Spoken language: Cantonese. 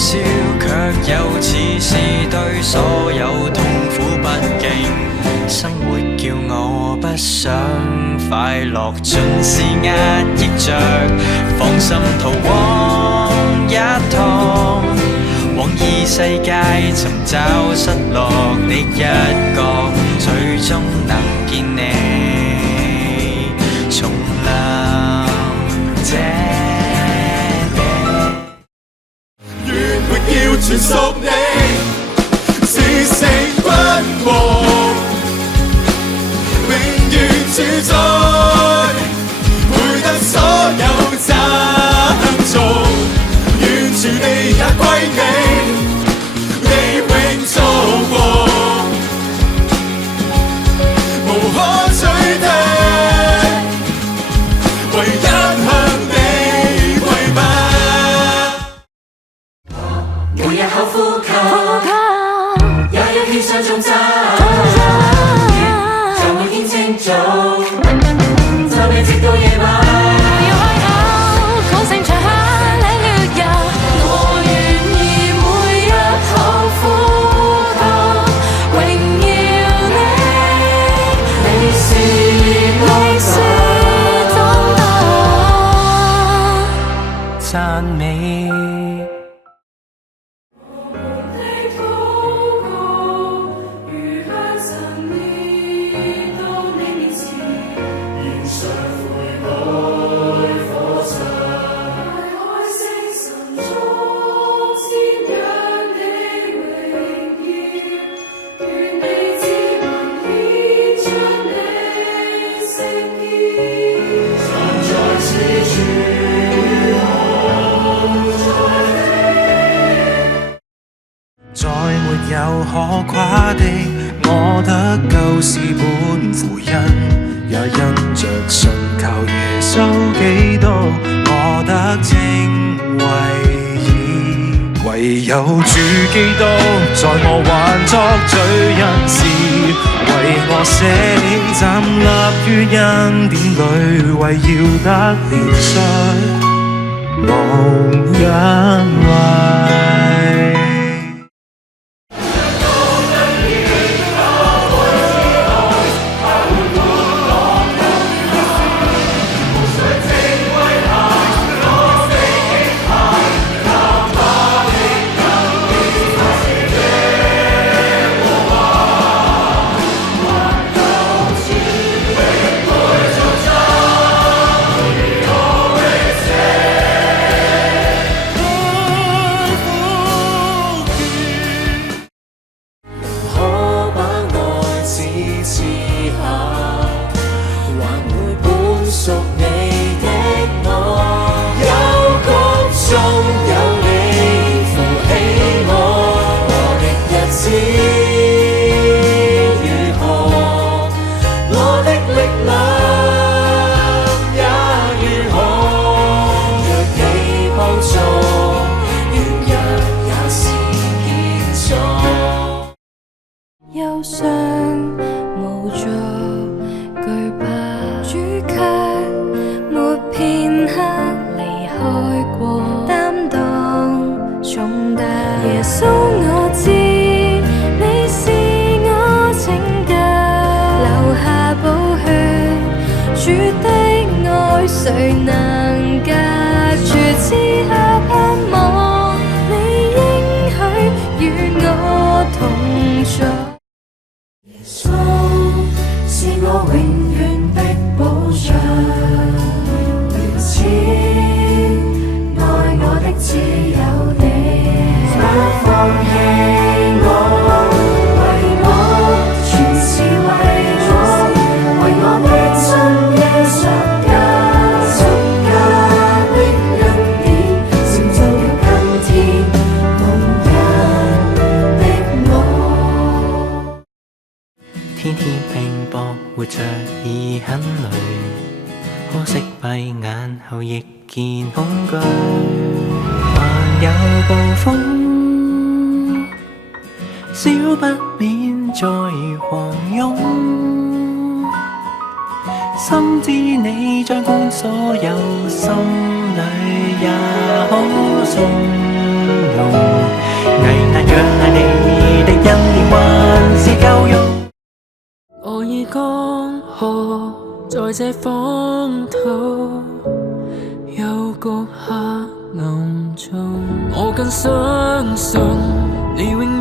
笑，卻又似是對所有痛苦不敬。生活叫我不想快樂，盡是壓抑着，放心逃往一趟，往異世界尋找失落的一角，最終能見你重臨這地。願榮耀全屬你，至死不忘，永遠主宰，配得所有讚頌，願全地也歸你，你永作王，無可取替，唯一向你跪拜。每日口呼吸，也要獻上頌讚，就每天清早，就你直到夜晚。要開口，講聲唱下領了油，我願意每一口呼吸，榮耀你，你是當得讚美。再沒有可誇的，我得救是本乎恩，也因着信靠耶穌基督，我得稱為義。唯有主基督在我還作罪人時為我死，站立於恩典裏，為要得憐恤，無恩惠。憂傷無助，懼怕主卻沒片刻離開過，擔當重擔。耶穌我知你是我拯救，留下寶血，主的愛誰能隔絕？此刻盼望你應許與我同在。耶穌是我永遠的保障，如此愛我的只有你，不放棄我，為我全是為我的真耶十架，十架的恩典成就了今天蒙恩的我。天天拼搏活着已很累，可惜閉眼後亦見恐懼，還有暴風，少不免在狂湧，深知你掌管所有，心裏也可從容。若係你的恩典還是夠用。我已江河在這荒土，幽谷黑暗中，我更相信你永